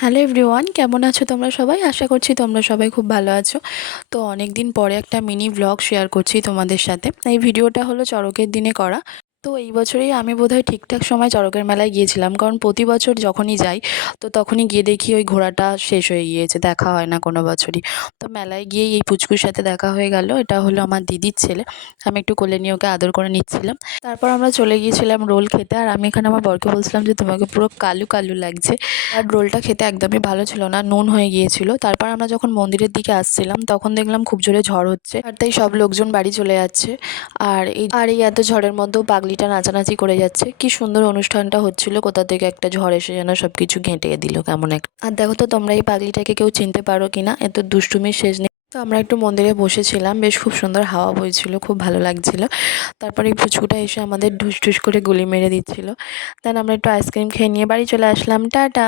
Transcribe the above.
Hello everyone, কেমন আছো তোমরা সবাই? আশা করছি তোমরা সবাই খুব ভালো আছো। তো অনেক দিন পরে একটা মিনি ব্লগ শেয়ার করছি তোমাদের সাথে। এই ভিডিওটা হলো চড়কের দিনে করা। তো এই বছরেই আমি বোধহয় ঠিকঠাক সময় চড়কের মেলায় গিয়েছিলাম, কারণ প্রতি বছর যখনই যাই তো তখনই গিয়ে দেখি ওই ঘোরাটা শেষ হয়ে গিয়েছে, দেখা হয় না কোনো বছরই। তো মেলায় গিয়েই এই পুচকুর সাথে দেখা হয়ে গেল। এটা হলো আমার দিদির ছেলে। আমি একটু কোলে নিয়ে ওকে আদর করে নিচ্ছিলাম। তারপর আমরা চলে গিয়েছিলাম রোল খেতে, আর আমি এখানে আমার বরকে বলছিলাম যে তোমাকে পুরো কালু কালু লাগছে। আর রোলটা খেতে একদমই ভালো ছিল না, নুন হয়ে গিয়েছিল। তারপর আমরা যখন মন্দিরের দিকে আসছিলাম তখন দেখলাম খুব জোরে ঝড় হচ্ছে, আর তাই সব লোকজন বাড়ি চলে যাচ্ছে। আর এই এত ঝড়ের মধ্যেও পাগলিটা নাচানাচি করে যাচ্ছে। কি সুন্দর অনুষ্ঠানটা হচ্ছিল, কোথা থেকে একটা ঝড় এসে যেন সবকিছু ঘেঁটে দিল কেমন একটা। আর দেখো তো তোমরা এই পাগলিটাকে কেউ চিনতে পারো কিনা, এত দুষ্টুমির শেষ নেই। তো আমরা একটু মন্দিরে বসেছিলাম, বেশ খুব সুন্দর হাওয়া বইছিল, খুব ভালো লাগছিল। তারপরে এই পুচকুটা এসে আমাদের ঢুস ঢুস করে গুলি মেরে দিচ্ছিল। দেন আমরা একটু আইসক্রিম খেয়ে নিয়ে বাড়ি চলে আসলাম। টাটা।